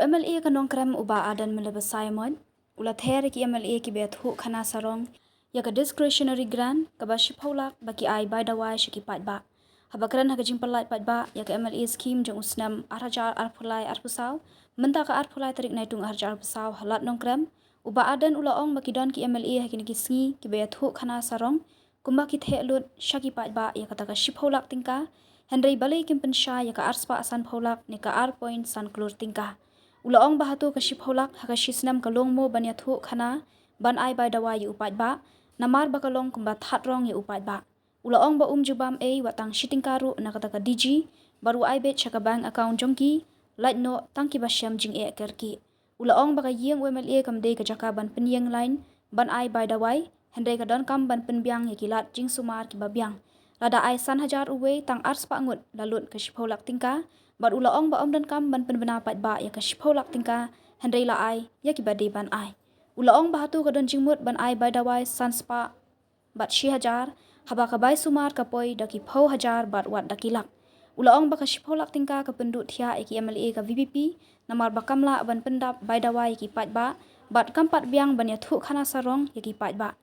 MLA ka nongkrem uba Ardent melebas Simon, ula Ther ki MLA ki Iathuh Khana Sarong, ya ka discretionary grant ka ba shiphaulak baki ai by the way shiki patba. Habakran haka jimpalat patba ya ka MLA scheme jeng Snem arhajar arphulai arpusaw, menta ka arphulai tarik naitung arhajar arpusaw halat nongkrem, uba Ardent ula ong baki don ki MLA hakin ki sngi ki Iathuh Khana Sarong, kumba ki thelut shaki patba ya kata ka shiphaulak tingka, Henry balai kim pensha ya ka arspa asan phaulak ni ka ar point san klur tingka. Ulaong bahatu ka shipholak haka shisnam kalong mo ban Iathuh Khana ban ai by dawa yu upat ba namar bakalong kumba thatrong yu upat ba. Ulaong ba jubam watang shiting karu nakata ka DG baru ai bet chaka bank account jongki light no tangki basyam jing kerki. Ulaong baka yeng UMLA kamde ka jaka ban penyeng line ban ai by dawai hendai ka don kam ban penbiang yakilat jing sumar ki babiang. Lada ai san hajar uwe tang ars pa ngut lalut ka shipholak tingka bar ulaong ba dan kam ban penbena pat ba ya ka shipholak tingka hendai la ai ya ki bade ban ai. Ulaong ba hatu ka don jingmut ban ai by dawai san spa bat shi hajar haba ka bai sumar ka poi daki phau hajar bat wat dakilak. Ulaong ba ka shipholak tingka ka pendut thia eki MLA ka VPP namar ba kamla ban pendap by dawai ki pat ba bat kampat biang ban Iathuh Khana Sarong ya ki pat ba.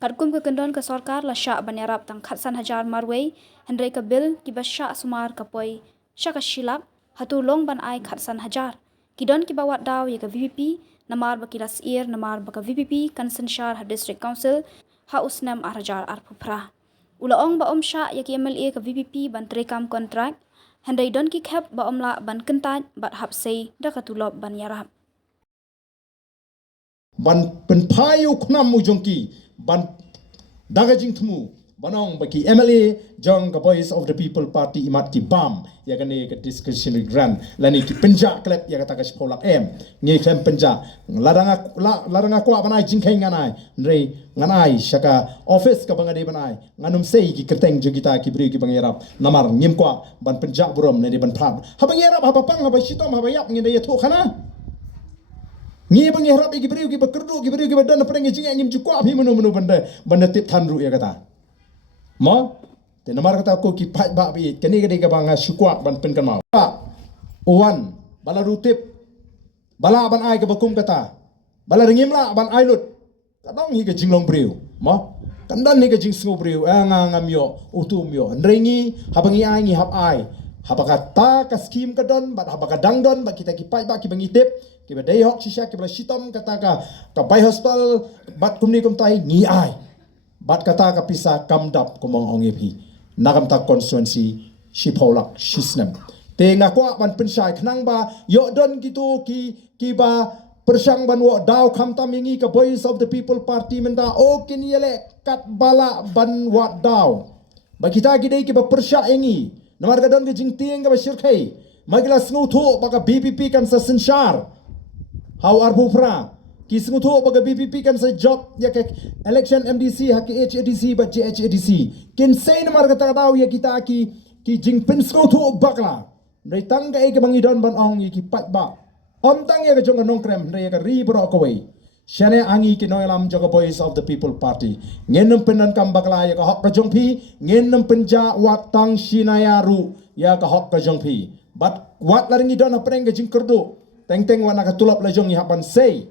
Kadkum ke kendon ke sarkar la syak banyarap tang khatsan hajar marway hendrai ka bil ki basya sumar ka poi syaka shilap hatu long ban ai khatsan hajar kidon ki bawat daw ya ka VPP namar bakilas ir namar baka VPP kansen shar ha district council ha usnem arhajar arphupra ulaong ba sya ya ki MLA ka VPP ban trekam kontrak hendai don ki khap ba la ban kentat bat hapsei da katulop ban yarap ban penpayu khnam mujongki ban dagajing thmu banong baki MLA jong ka voice of the people party imat ki bam ya kane ka discretionary grant lani ki penja klep ya kata ka spolak ngi klem penja ladanga kwa banai jingkai nganai rei nganai shaka office ka bangade banai nganum sei ki kerteng jogita ki bri ki bangerap namar ngim kwa ban penja burom ne ban phab ha bangerap ha bapang ha basitom ha bayap ngi Iathuh Khana ngi bangerap ki bri ki bakerdu ki bri ki badan pereng jing ngim jukwa bi menu banda tip thanru ya kata ma te namar kata ko ki phat ba bi kani gade ka banga shukwa ban pen kan mau owan bala rutip bala ban ai ka bakum kata bala ringim la ban ai lut kadong hi ka jinglong briu ma kandan ni ka jing sngo briu anga ngam yo utum yo ndrengi habangi ai ngi hap ai habaka ta ka scheme ka don bat habaka dang don ba kita ki phat ba ki bangi tip ki ba dei hok shisha ki ba shitom kata ka bai hospital bat kumni kum tai ngi ai bat kata ka pisa kamdap kumong ongepi nakam ta constituency shipholak shisnem te ngakwa ban penshai khnang ba yo don gitu ki ba persang ban wo daw kham ta mingi ka voice of the people party menta o kin yele kat bala ban wa daw ba kita gidei ki ba persha engi namar ka don ki jing tieng ka ba shirkhai magla sngu tho ba ka BPP kan sa sinshar how arbu fra ki sngu tho ba ka BPP kan sa job ya ka election MDC ha ki HADC ba HADC kin sai namar ka ta daw ya kita ki jing pin sngu tho bakla rei tang ka e ka bangi don ban ong ki pat ba om tang ya ka jong nong krem rei ka ri bro ko wei shane angi ki noilam joga voice of the people party ngenum penan kam bakla ya ka hok ka jong phi ngenum penja wat tang shinayaru ya ka hok ka jong phi but wat laringi don apreng ka jing kerdo teng teng wana ka tulap la jong ya ban sei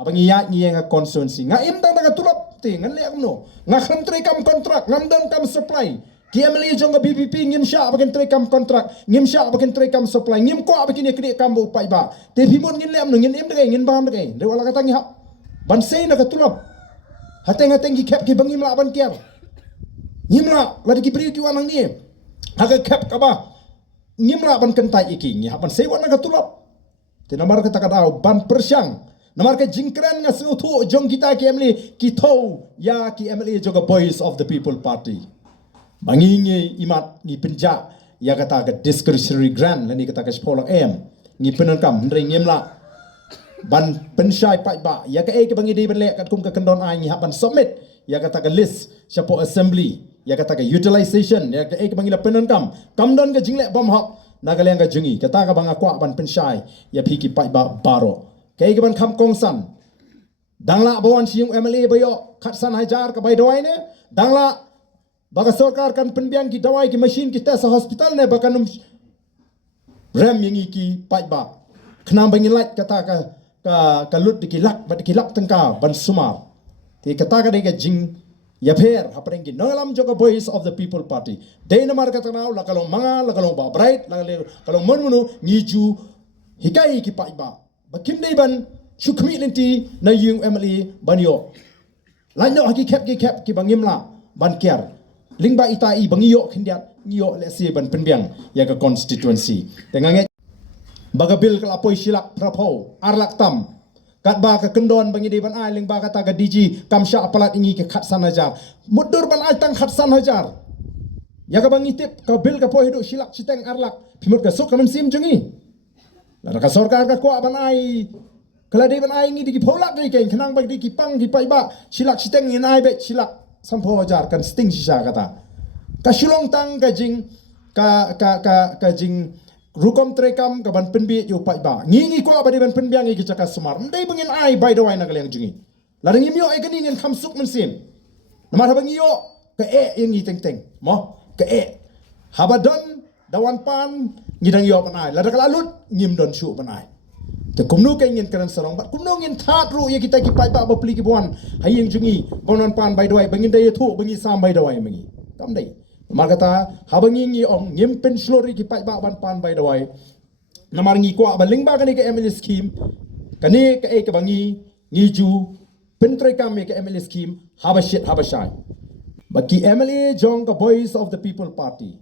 abangi ya ngi nga constituency nga im tang ka tulap te ngan le amno nga kham tre kam kontrak ngam dan kam supply KMLA jong BPP ngim sha bagen tre kam kontrak ngim sha bagen tre kam supply ngim ko bagen kri kam bu pai ba te bimon ngin lem ngin im de ngin bam de de wala kata ngi hap ban sei na ka tulap hateng ki khap ki bangim la ban kiar ngim la la ki pri ki wanang ni ha ka khap ka ba ngim la ban kentai iki ngi hap ban sei wana ka tulap te namar kata ka daw ban persyang namar ka jingkran nga su thu jong kita KMLA ki thau ya ki MLA joga voice of the people party bangingi imat ni penja ya kata ka discretionary grant lani kata ka spolak ni penan kam ndring la ban penshai pai ba ya ka ke bangi di benle kat kum ka kendon ai ni hapan submit ya kata ka list chapo assembly ya kata ka utilization ya ka ke bangi la penan kam don ka jingle bom hop nagaleng ka jungi kata ka banga kwa ban penshai ya phiki pai ba baro ka ke ban kham kongsan dangla bawan siung MLA bayo khatsan hajar ka bai doai ne dangla baka sarkar kan penbiang ki dawai ki machine ki tes hospital ne baka num rem yangi ki pai ba Khana bangilat kata ka lut dikilak bat dikilak tengka ban sumar. Ti kata ka dega jing ya pher hapring ki nolam joka voice of the people party. Dei namar kata nau la kalong manga la kalong ba bright la kalong monmunu ngiju hikai ki pai ba. Bakim dei ban shukmi lenti na yung MLA banyo. Lanyo haki kep ki bangim la ban kiar. Lingba itai bangiyo khindiat ngiyo lesi ban penbiang ya ka constituency. Tengange bagabil kelapoi silak prapo arlak tam kat ba ka kendon bangi de ban ai ling ba kata ka DG kamsha apalat ingi ke khatsan hajar mudur ban ai tang khatsan hajar ya ka bangi tip ka bil ka poi hidu silak citeng arlak pimut ka sok kamen sim jungi la ka sarkar ka ko ban ai kala de ban ai ingi di pholak ni ken khnang bag di ki pang ki pai ba silak citeng in ai be silak sampo hajar kan sting sisa kata ka shulong tang ka jing ka jing rukom trekam ka ban penbi yu pai ba ngi ko abadi ban penbiang ngi kichaka sumar ndai bangin ai by the way na kaleng jungi la ngi myo ai kani ngin kham suk mensim namar bangi yo ka ngi teng mo ka habadon dawan pan ngidang yo pan ai la kala lut ngim don shu pan ai te kumnu ka ngin kan sarong ba kumnu ngin that ru ye kita ki pai ba ba pli ki buan hayeng jungi bonon pan by the way bangin dai thu bangi sam by the way mengi kam dai Makata habangi ngi ong ngimpen slori ki pai ba ban pan by the way namar ngi ko abaling ba kani ka MLA scheme kani ka bangi ngi ju pentre kam ka MLA scheme habashai baki MLA jong ka voice of the people party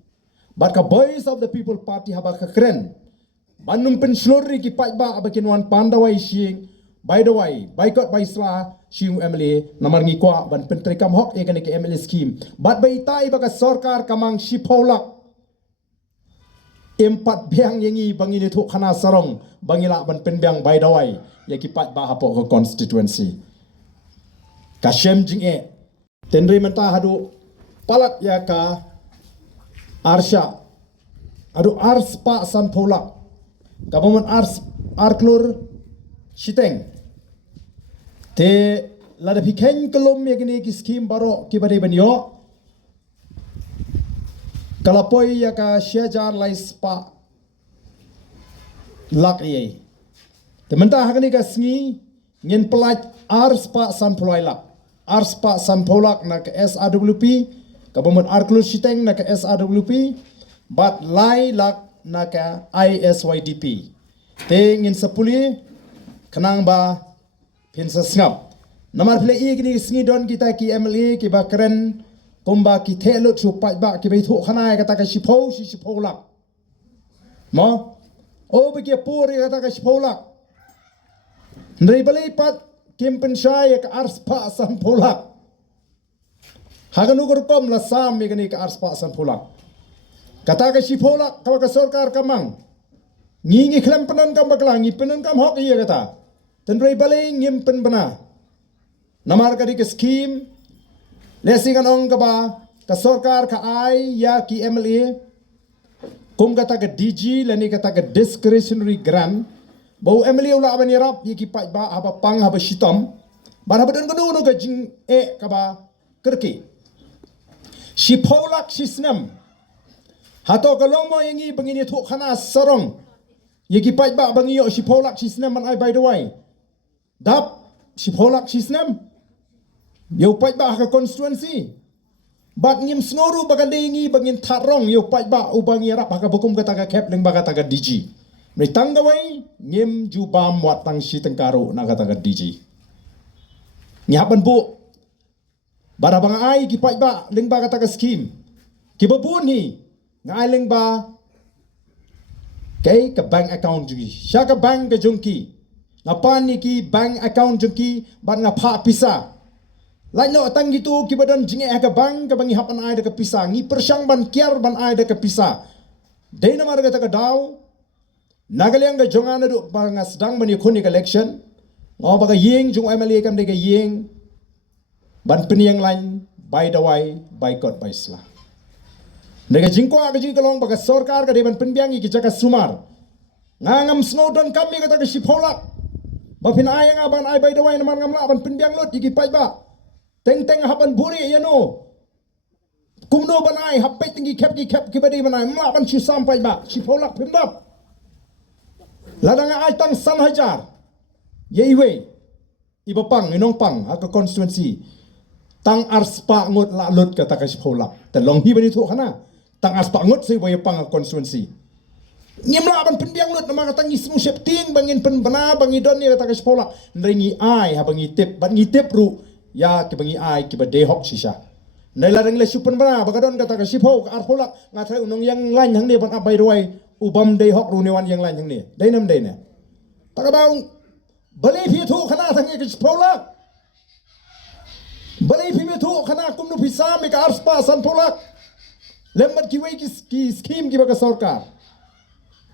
but ka voice of the people party haba ka kren banum pen slori ki pai ba abakin wan pandawai shing by the way boycott by sla shiung MLA namar ngi kwa ban pentre kam hok e kani ke MLA scheme bat bai tai ba ka sarkar kamang shipolak empat biang yengi bangini thu khana sarong bangila ban penbiang by the way ya ki pat ba hapo ko constituency ka shem jing tenri menta hadu palat ya ka arsha adu ars pa san polak government ars arklur shiteng te lada pikhen kolom yagni ki scheme baro ki bade banyo kalapoi ya ka shejar lais pa lak ye te menta hagni ka sngi ngin pelat ars pa san polai lak ars pa san polak na ka SRWP government arklur shiteng na ka SRWP but lai lak na ka ISYDP te ngin sapuli kanang ba pinsa snap namar phle igni sngi don kita ki MLA ki bakren kumba ki thelo chu pai ba ki bai thu khana kata ka shipho lak mo o be ki puri kata ka shipho lak ndai balai pat kim penshai ka ars pa san polak haganu gor kom la sam igni ka ars pa san polak kata ka shipho lak ka sarkar kamang ngi khlam panan kam bakla ngi panan kam hok iya kata tenrei balai ngim pen bana namar ka dik scheme lesing anong ka ba ka sarkar ka ai ya ki MLA kum kata ka DG lani kata ka discretionary grant bau MLA ula bani rap yi ki pai ba aba pang aba shitam bara badan ka no ka jing ka ba kerki shipolak shisnem hato ka lomo yangi bangini thu khana sarong yeki pai ba bangi yo shipolak shisnem man ai by the way dap shipolak shisnem yo pai ba ka constituency bat ngim snoru bagandengi bangin tharong yo pai ba ubangi rap ka bukum kata ka kep leng ba kata ka DG mai tanggawai ngim ju bam wat tang shi tengkaro na kata ka DG nyapan bu bara bang ai ki pai ba leng ba kata ka scheme ki babun ni ngai leng ba kay ka bank account jungi sya ka bank ka jungki ngapan ni ki bank account jungki ban nga pha pisa lain no tang gitu ki badan jinge ka bank ka bangi hapan ai da ka pisa ngi persang ban kiar ban ai da ka pisa dei na mar ka ta ka daw nagalyang ka jongana du bang sedang bani khoni election ngo ba ka yeng jung MLA kam de ka yeng ban peniang lain by the way boycott by sla nega jingko aga jing kalong baga sarkar ka deban penbiangi ki jaka sumar ngangam snowdon kami kata ka shipolak bapin ayang aban ay by the way naman ngamla ban penbiang lot iki pai ba teng haban buri yano kumno ban ay hapet tinggi kep ki badi ban ay mla ban shi sampai ba shipolak pimdap Ladang ai tang san hajar. Ye iwe. Iba pang inong pang aka constituency. Tang arspa ngut la lut kata ka sipolak. Telong hi bani tu Khana. Tang arspa ngut sei boy pang constituency. Nyemla ban pendiang lut nama kata ngismu septing bangin pen bana bangi don ni kata ka sipolak. Nrengi ai ha bangi tip ban ngitip ru ya ke bangi ai ke bade hok sisa. Nai ladang le supen bana bagadon kata ka sipol ar polak ngatai unong yang lain hang ni ban abai roi ubam dei hok ru ni wan yang lain hang ni. Dei nam dei ne. Tagabang beli Iathuh Khana thang ke sipolak. Beli Iathuh Khana kumnu pisa me ka arspa san polak. Lembat ki wei ki scheme ki baga sarkar.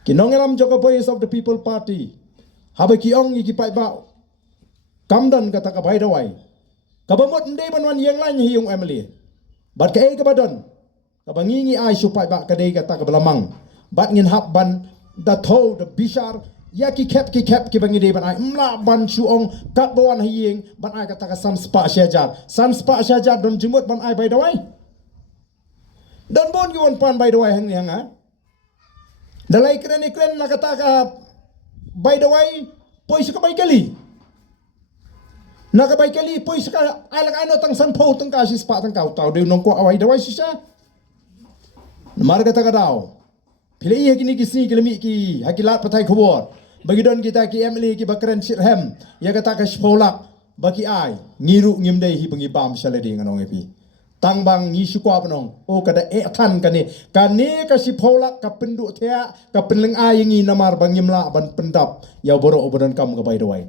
Ki nongelam joka voice of the people party. Habe ki ong ki pai ba. Kamdan kata ka bai dawai. Kabamot ndei ban wan yang lain hi yung Emily. Bat ka ka badon. Kabangingi ai su pai ba ka dei kata ka belamang. Bat ngin hap ban da tho the bishar ya ki kep ki bangi dei ban ai mla ban su ong kat bawan hi yeng ban ai kata ka san spa syajar. San spa syajar don jimut ban ai bai dawai. Dan bon ki won pan bai dawai hang ni hang ha. Dalai kren nak kata ka by the way pois ka bay kali. Nakabay kali pois ka alang ano tang san po tang kasis pa tang kau tau de nong ko awai dawai sisa. Namar kata ka daw. Pilih kini kisni kilami ki hakilat patai khobor. Bagi don kita ki MLA ki bakran sirhem ya kata ka spolak bagi ai ngiru ngimdei hi bangi bam saladi nganong epi. Tang bang ni sukwa panong o kada than kane ka si pholak ka pendu thea ka penleng ai ngi namar bangimla ban pendap ya boro obodan kam ga bai dawai